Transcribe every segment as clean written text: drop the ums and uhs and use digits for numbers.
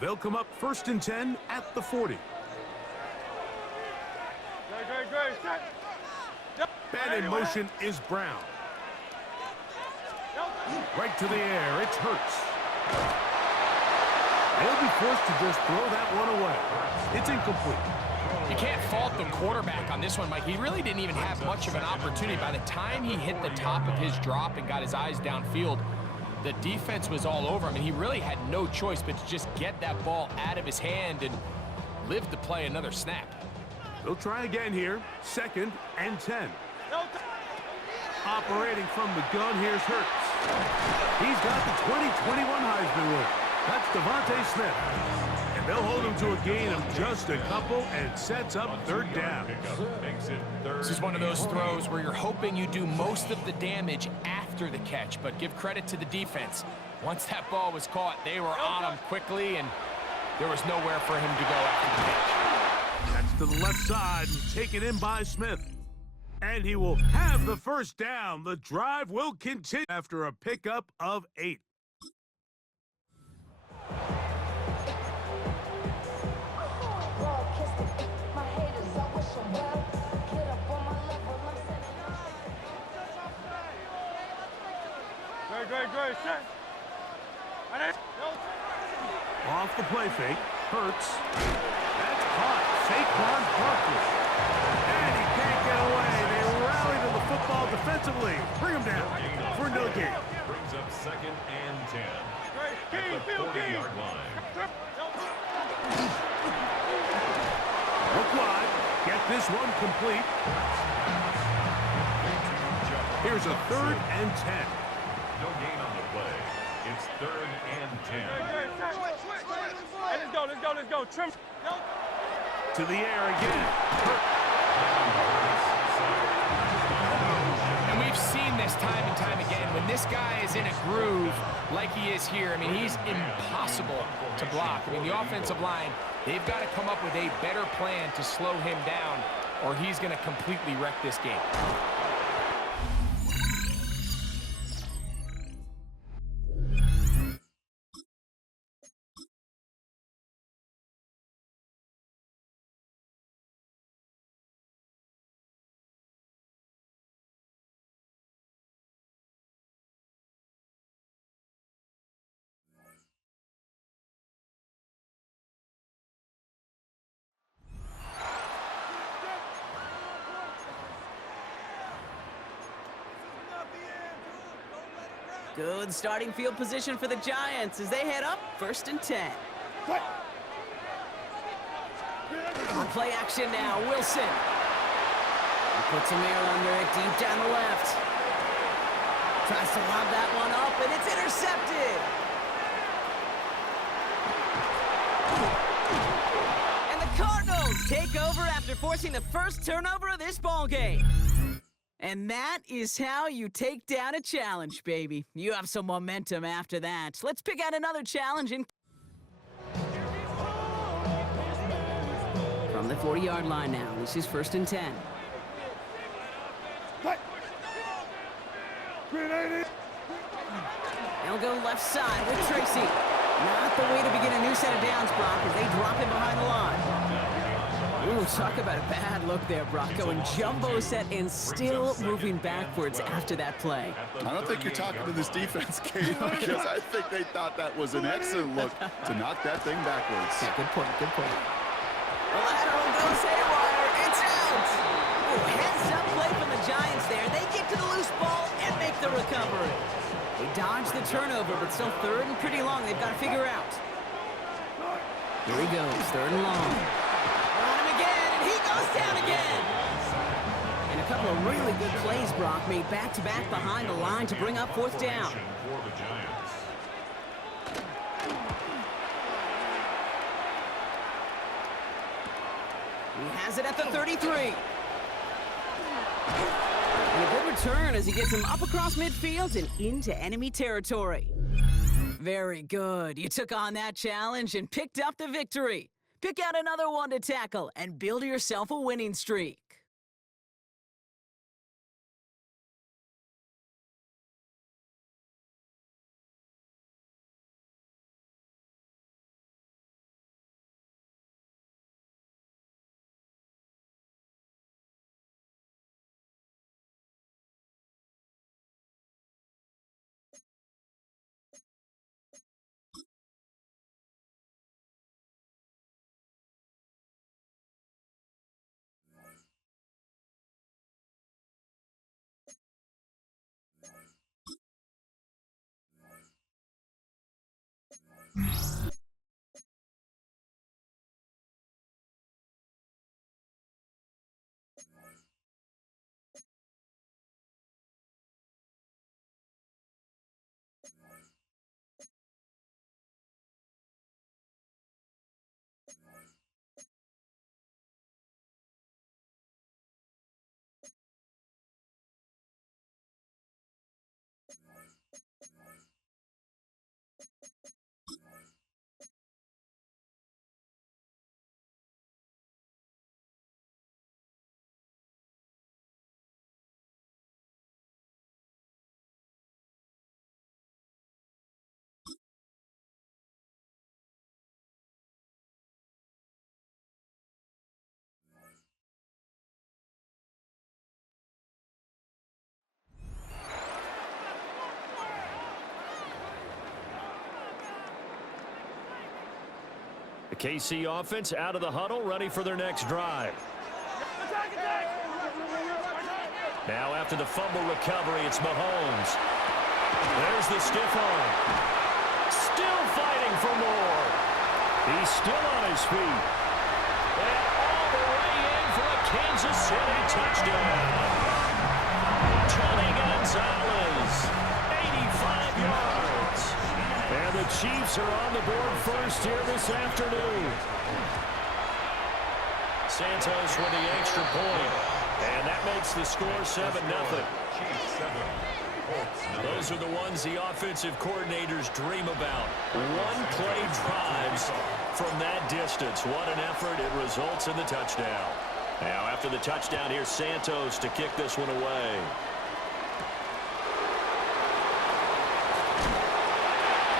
They'll come up 1st and 10 at the 40. Man in motion is Brown. Right to the air, it's Hurts. They'll be forced to just throw that one away. It's incomplete. You can't fault the quarterback on this one, Mike. He really didn't even have much of an opportunity. By the time he hit the top of his drop and got his eyes downfield, the defense was all over him, and he really had no choice but to just get that ball out of his hand and live to play another snap. They'll try again here. 2nd and 10. Operating from the gun, here's Hurts. He's got the 2021 Heisman winner. That's Devontae Smith. And they'll hold him to a gain of just a couple and sets up 3rd down. This is one of those throws where you're hoping you do most of the damage after the catch, but give credit to the defense. Once that ball was caught, they were on him quickly, and there was nowhere for him to go after the catch. That's to the left side and taken in by Smith. And he will have the 1st down. The drive will continue after a pickup of 8. Off the play fake, Hurts. That's caught. Saquon Barkley. And he can't get away. They rally to the football defensively. Bring him down for no gain. Brings up 2nd and 10 at the 40-yard line. Look wide. Get this one complete. Here's a 3rd and 10. No gain on the play. It's 3rd and 10. Let's go. Trim. To the air again. And we've seen this time and time again. When this guy is in a groove like he is here, I mean, he's impossible to block. I mean, the offensive line, they've got to come up with a better plan to slow him down, or he's going to completely wreck this game. Good starting field position for the Giants as they head up 1st and 10. On play action now, Wilson. He puts a mirror under it deep down the left. Tries to lob that one up, and it's intercepted. And the Cardinals take over after forcing the 1st turnover of this ballgame. And that is how you take down a challenge, baby. You have some momentum after that. Let's pick out another challenge from the 40-yard line now. This is 1st and 10. They'll go left side with Tracy. Not the way to begin a new set of downs, Brock, as they drop him behind the line. Ooh, talk about a bad look there, Brock. Going jumbo set and still moving backwards after that play. I don't think you're talking to this defense, Kate, because I think they thought that was an excellent look to knock that thing backwards. Yeah, good point, good point. The lateral goes haywire. It's out. Ooh, heads-up play from the Giants there. They get to the loose ball and make the recovery. They dodge the turnover, but still 3rd and pretty long. They've got to figure out. Here he goes, 3rd and long. Down again. And a couple of really good plays, Brock, made back-to-back behind the line to bring up 4th down. He has it at the 33. And a good return as he gets him up across midfield and into enemy territory. Very good. You took on that challenge and picked up the victory. Pick out another one to tackle and build yourself a winning streak. The KC offense out of the huddle, ready for their next drive. Now after the fumble recovery, it's Mahomes. There's the stiff arm. Still fighting for more. He's still on his feet. And all the way in for a Kansas City touchdown. Tony Gonzalez, 85 yards. And the Chiefs are on the board first here this afternoon. Santos with the extra point. And that makes the score 7-0. Those are the ones the offensive coordinators dream about. One-play drives from that distance. What an effort. It results in the touchdown. Now, after the touchdown, here's Santos to kick this one away.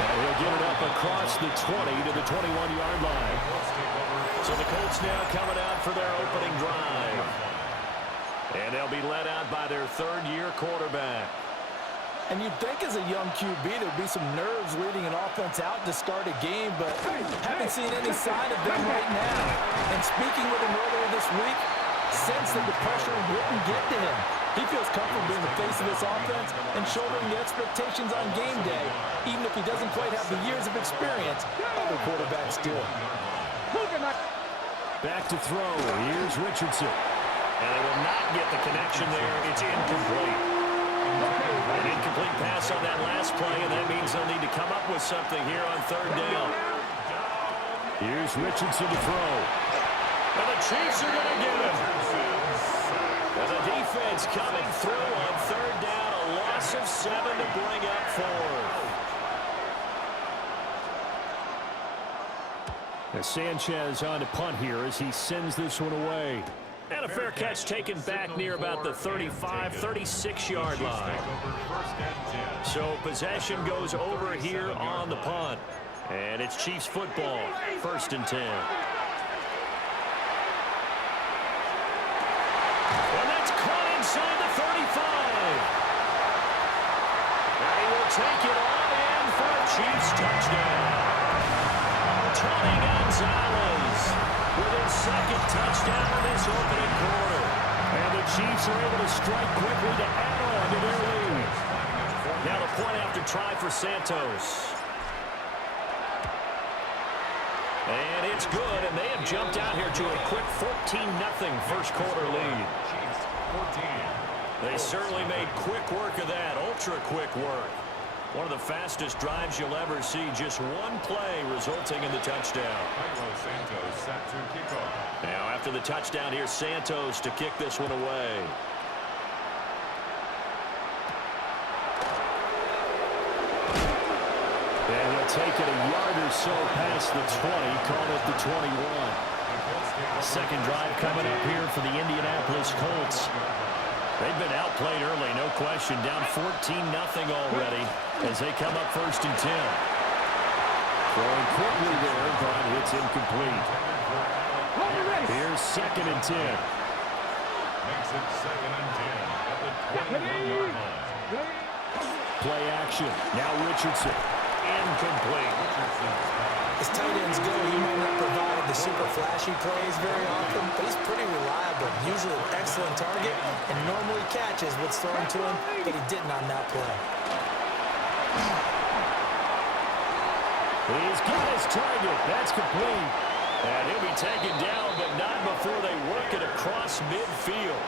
And he'll get it up across the 20 to the 21-yard line. So the Colts now coming out for their opening drive. And they'll be led out by their third-year quarterback. And you'd think as a young QB there'd be some nerves leading an offense out to start a game, but haven't seen any sign of them right now. And speaking with him earlier this week, sensed that the pressure wouldn't get to him. He feels comfortable being the face of this offense and shouldering the expectations on game day, even if he doesn't quite have the years of experience other quarterbacks do. Back to throw. Here's Richardson. And they will not get the connection there. It's incomplete. An incomplete pass on that last play, and that means they'll need to come up with something here on third down. Here's Richardson to throw. And the Chiefs are going to get him. And the defense coming through on third down. A loss of 7 to bring up fourth. Now Sanchez on to punt here as he sends this one away. And a fair catch taken back near about the 35, 36-yard line. So possession goes over here on the punt. And it's Chiefs football, 1st and 10. And that's caught inside the 35. And he will take it all in for a Chiefs touchdown. Tony Gonzalez with his second touchdown in this opening quarter. And the Chiefs are able to strike quickly to add on to their lead. Now the point after try for Santos. And it's good, and they have jumped out here to a quick 14-0 first quarter lead. They certainly made quick work of that, ultra-quick work. One of the fastest drives you'll ever see, just one play resulting in the touchdown. Now after the touchdown, here's Santos to kick this one away. And he'll take it a yard or so past the 20, call it the 21. Second drive coming up here for the Indianapolis Colts. They've been outplayed early, no question. Down 14-0 already as they come up 1st and 10. Throwing quickly there, but it's incomplete. Here's 2nd and 10. Makes it 2nd and 10 at the 21-yard line. Play action. Now Richardson. Incomplete. As tight ends go, he might not provide the super flashy plays very often, but he's pretty reliable. Usually an excellent target, and normally catches what's thrown to him, but he didn't on that play. He's got his target. That's complete. And he'll be taken down, but not before they work it across midfield.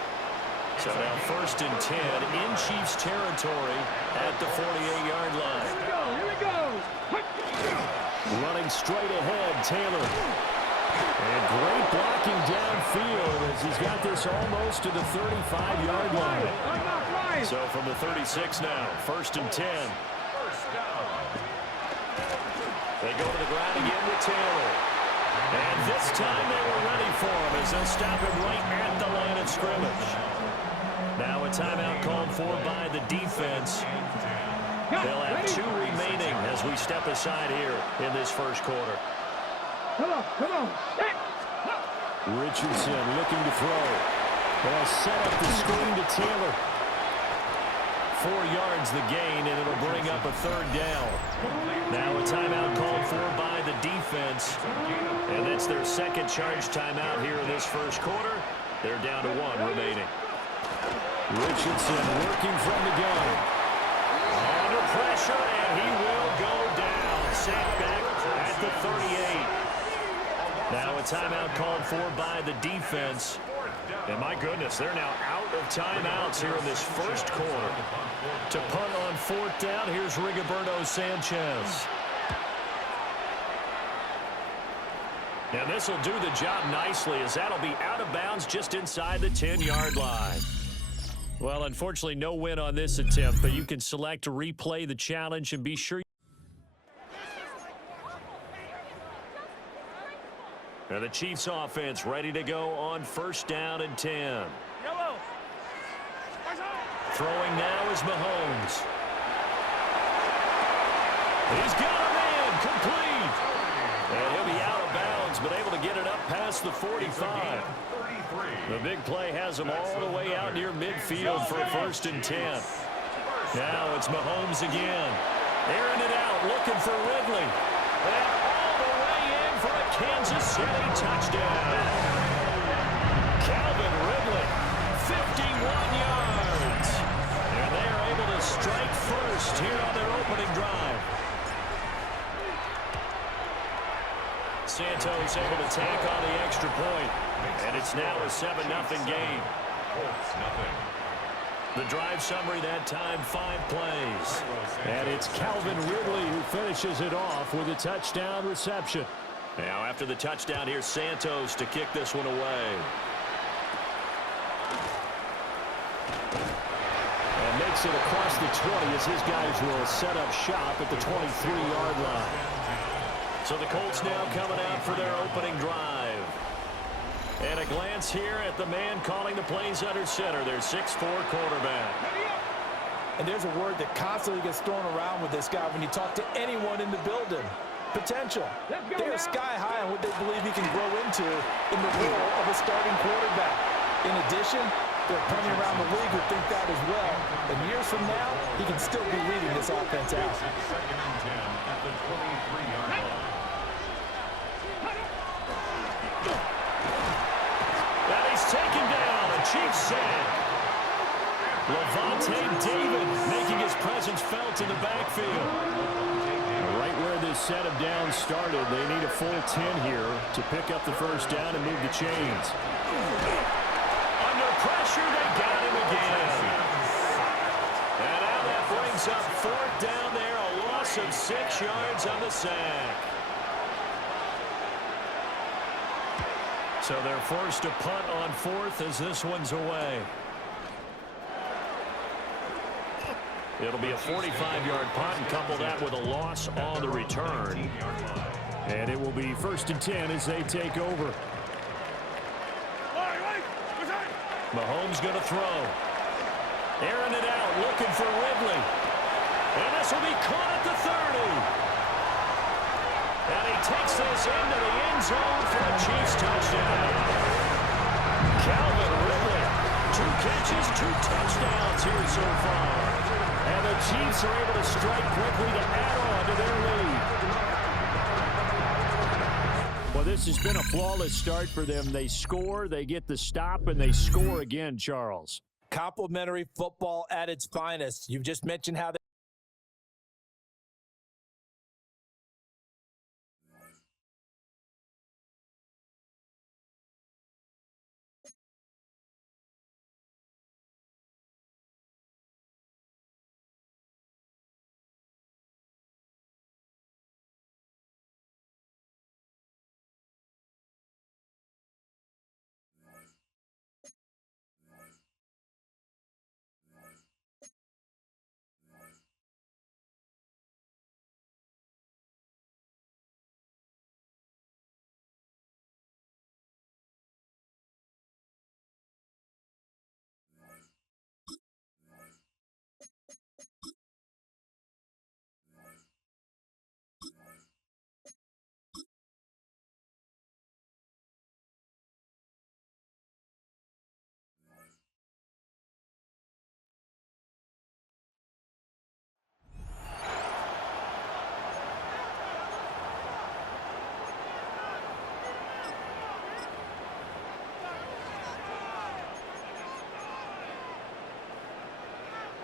So now 1st and 10 in Chiefs territory at the 48-yard line. Here we go. Running straight ahead, Taylor. And great blocking downfield as he's got this almost to the 35-yard line. So from the 36 now, 1st and 10. They go to the ground again with Taylor. And this time they were ready for him as they'll stop him right at the line of scrimmage. Now a timeout called for by the defense. They'll have 2 remaining as we step aside here in this first quarter. Come on. Richardson looking to throw. They'll set up the screen to Taylor. 4 yards the gain, and it'll bring up a 3rd down. Now a timeout called for by the defense. second charge timeout here in this first quarter. They're down to 1 remaining. Richardson working from the gun. Under pressure, and he will go down. Sacked back at the 38. Now a timeout called for by the defense. And my goodness, they're now out of timeouts here in this first quarter. To punt on 4th down, here's Rigoberto Sanchez. And this will do the job nicely, as that'll be out of bounds just inside the 10-yard line. Well, unfortunately, no win on this attempt, but you can select to replay the challenge and be sure. And the Chiefs offense ready to go on 1st down and 10. Throwing now is Mahomes. He's got him in, complete. And he'll be out of bounds, but able to get it up past the 45. The big play has him all the way out near midfield for a 1st and 10. Now it's Mahomes again. Airing it out, looking for Ridley. And all the way in for a Kansas City touchdown. Calvin Ridley, 51 yards. And they are able to strike first here on their opening drive. Santos able to tack on the extra point. And it's now a 7-0 game. The drive summary that time, 5 plays. And it's Calvin Ridley who finishes it off with a touchdown reception. Now after the touchdown, here's Santos to kick this one away. And makes it across the 20 as his guys will set up shop at the 23-yard line. So the Colts now coming out for their opening drive. And a glance here at the man calling the plays under center, their 6'4" quarterback. And there's a word that constantly gets thrown around with this guy when you talk to anyone in the building. Potential. They are sky high on what they believe he can grow into in the role of a starting quarterback. In addition, there are plenty around the league who think that as well. And years from now, he can still be leading this offense out. 2nd and 10 at the 23-yard line. And he's taken down, a Chiefs sack. Levante David making his presence felt in the backfield. Right where this set of downs started, they need a full 10 here to pick up the 1st down and move the chains. Under pressure, they got him again. And now that brings up 4th down there, a loss of 6 yards on the sack. So they're forced to punt on 4th as this one's away. It'll be a 45-yard punt and couple that with a loss on the return. And it will be 1st and 10 as they take over. Mahomes going to throw. Airing it out, looking for Ridley. And this will be caught at the 30. And he takes this into the end zone for a Chiefs touchdown. Calvin Ridley, 2 catches, 2 touchdowns here so far. And the Chiefs are able to strike quickly to add on to their lead. Well, this has been a flawless start for them. They score, they get the stop, and they score again, Charles. Complimentary football at its finest. You've just mentioned how they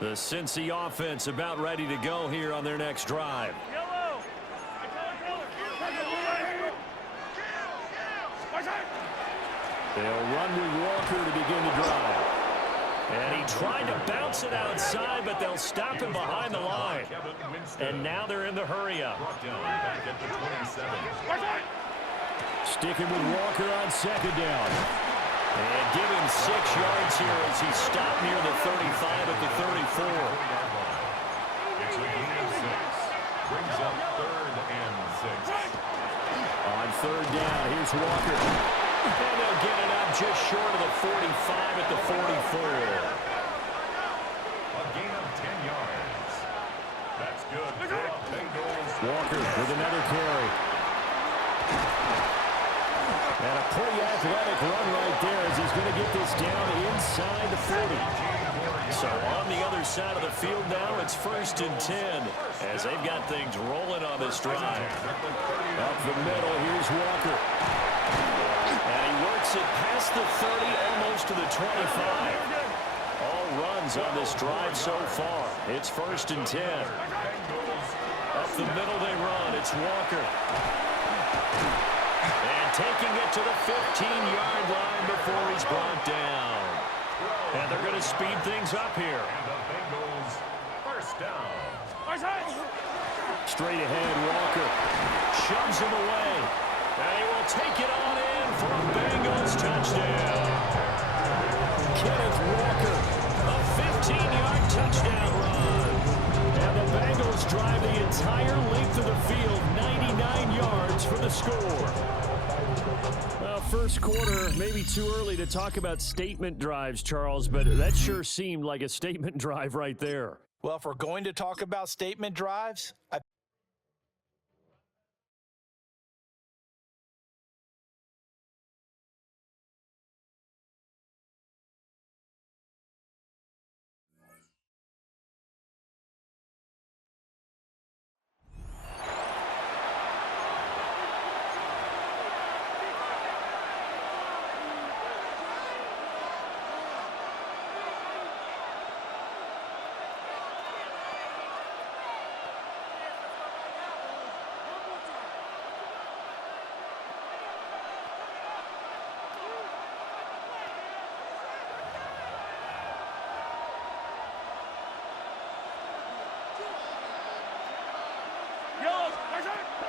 The Cincy offense about ready to go here on their next drive. They'll run with Walker to begin the drive. And he tried to bounce it outside, but they'll stop him behind the line. And now they're in the hurry-up. Sticking with Walker on second down. And give him 6 yards here as he stopped near the 35 at the 34. It's a gain of 6. Brings up 3rd and 6. On third down, here's Walker. And they'll get it up just short of the 45 at the 44. A gain of 10 yards. That's good. Bengals. Walker with another carry. And a pretty athletic run right there as he's going to get this down inside the 40. So on the other side of the field now, it's 1st and 10 as they've got things rolling on this drive. Up the middle, here's Walker. And he works it past the 30, almost to the 25. All runs on this drive so far. It's 1st and 10. Up the middle they run. It's Walker. And taking it to the 15-yard line before he's brought down. And they're going to speed things up here. And the Bengals, 1st down. Straight ahead, Walker shoves him away. And he will take it on in for a Bengals touchdown. Kenneth Walker, a 15-yard touchdown run. And the Bengals drive the entire length of the field, 99 yards for the score. Well, first quarter, maybe too early to talk about statement drives, Charles, but that sure seemed like a statement drive right there. Well, if we're going to talk about statement drives,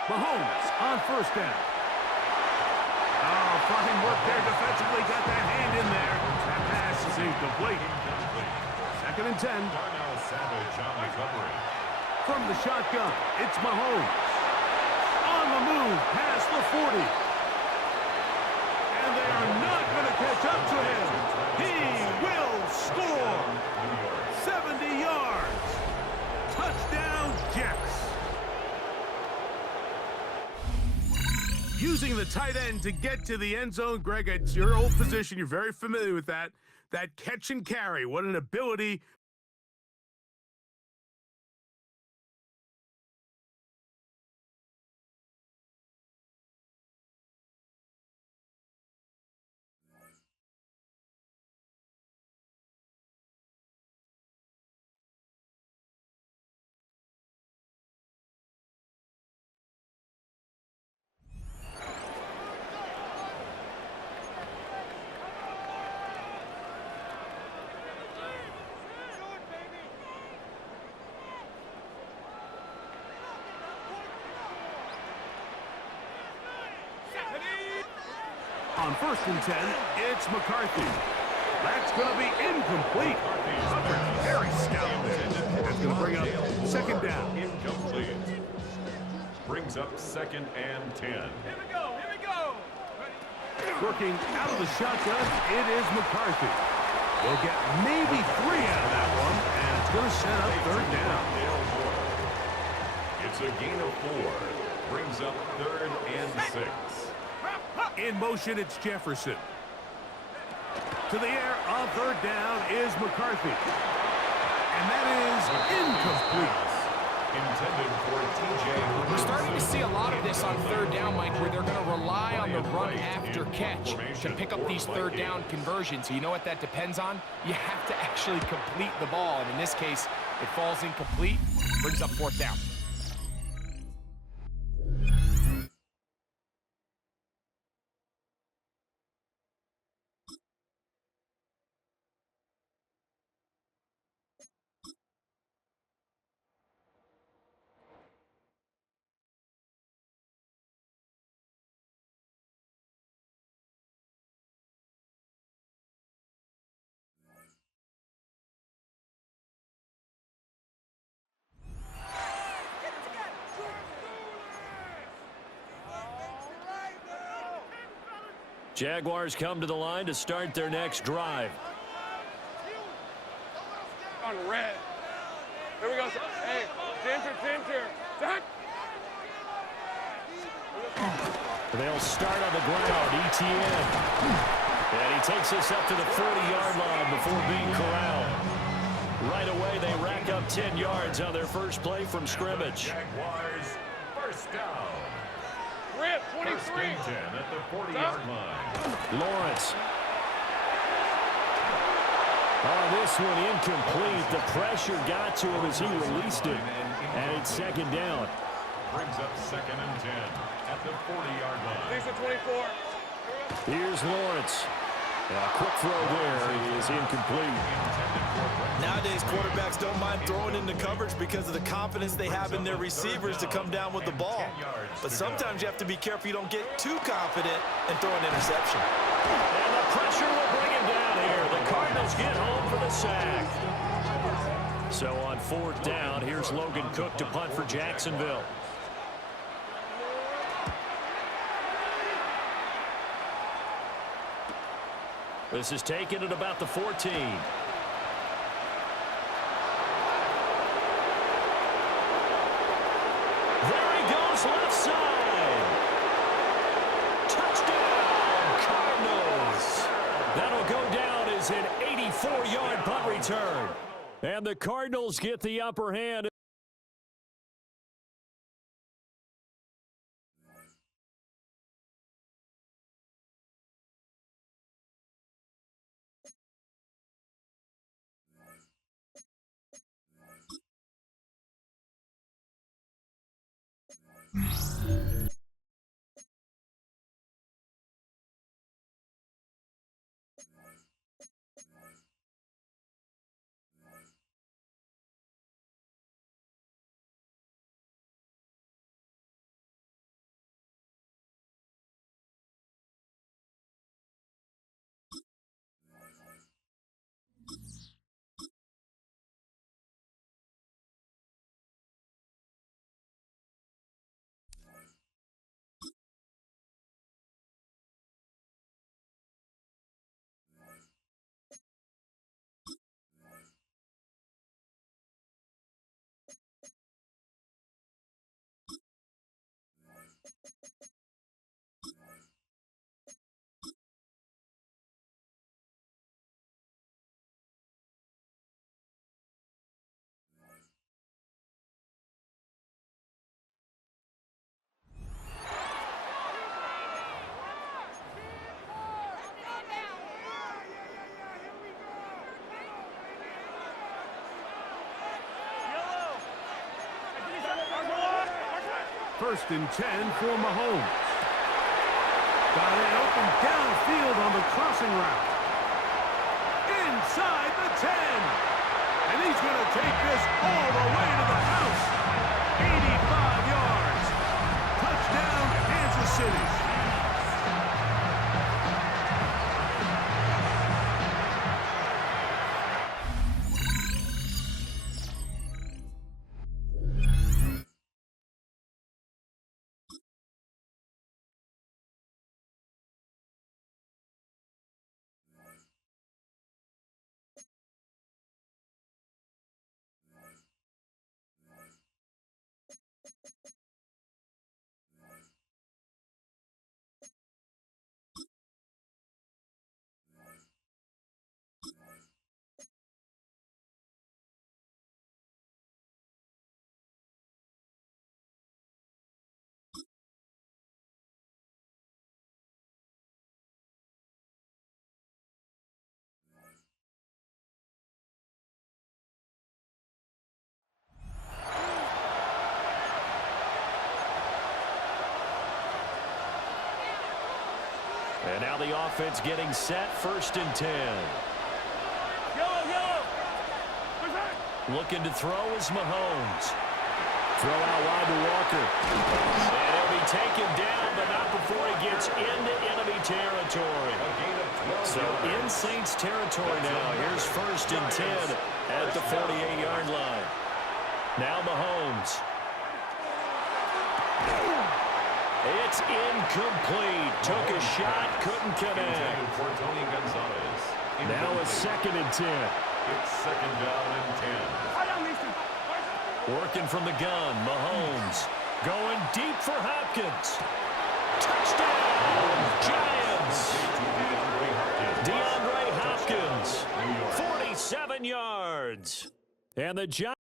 Mahomes on 1st down. Oh, fine work there defensively. Got that hand in there. That pass is incomplete. 2nd and 10. Darnell Savage on recovery. From the shotgun, it's Mahomes. On the move, past the 40. And they are not going to catch up to him. He will score. 70 yards. Touchdown, Jets. Using the tight end to get to the end zone, Greg, it's your old position. You're very familiar with that. That catch and carry, what an ability. On 1st and 10, it's McCarthy. That's going to be incomplete. Very stout there. That's going to bring up 2nd down. Incomplete. Brings up 2nd and 10. Here we go. Here we go. Working out of the shotgun, it is McCarthy. They'll get maybe 3 out of that one, and it's going to set up 3rd down. It's a gain of 4. Brings up 3rd and 6. In motion, it's Jefferson. To the air on 3rd down is McCarthy. And that is incomplete. Intended for TJ. We're starting to see a lot of this on third down, Mike, where they're going to rely on the run after catch to pick up these third down conversions. You know what that depends on? You have to actually complete the ball, and in this case, it falls incomplete, brings up fourth down. Jaguars come to the line to start their next drive. On red. Here we go. Hey, center. They'll start on the ground. ETN. And he takes us up to the 40-yard line before being corralled. Right away, they rack up 10 yards on their first play from scrimmage. Jaguars first down. Rip, First 23. and 10 at the 40-yard line. Lawrence. Oh, this one incomplete. The pressure got to him as he released it. And it's second down. Brings up second and 10 at the 40-yard line. These are 24. Here's Lawrence. A quick throw there is incomplete. Nowadays, quarterbacks don't mind throwing into coverage because of the confidence they have in their receivers to come down with the ball. But sometimes you have to be careful you don't get too confident and throw an interception. And the pressure will bring him down here. The Cardinals get home for the sack. So on fourth down, here's Logan Cook to punt for Jacksonville. This is taken at about the 14. There he goes, left side. Touchdown, Cardinals. That'll go down as an 84-yard punt return. And the Cardinals get the upper hand. First and 10 for Mahomes. Got it open downfield on the crossing route. Inside the 10. And he's going to take this all the way to the house. 85 yards. Touchdown, Kansas City. And now the offense getting set, 1st and 10. Looking to throw is Mahomes. Throw out wide to Walker. And he'll be taken down, but not before he gets into enemy territory. So in Saints territory now. Here's 1st and 10 at the 48-yard line. Now Mahomes. It's incomplete. Took a shot, couldn't connect. Now a 2nd and 10. It's 2nd down and 10. Working from the gun, Mahomes. Going deep for Hopkins. Touchdown, Giants. DeAndre Hopkins, 47 yards. And the Giants.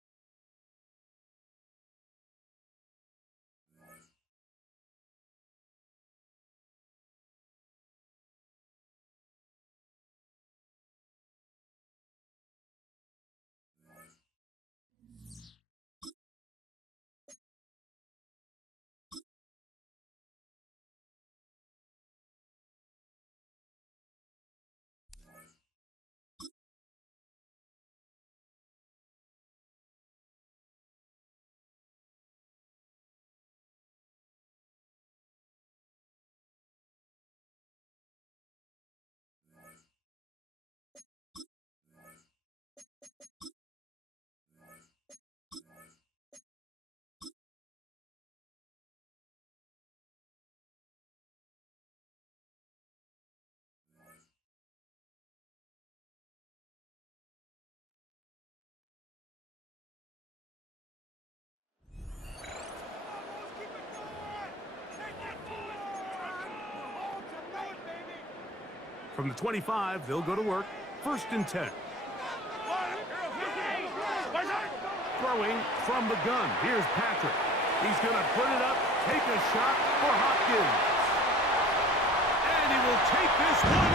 From the 25, they'll go to work. 1st and 10. Throwing from the gun. Here's Patrick. He's going to put it up, take a shot for Hopkins. And he will take this one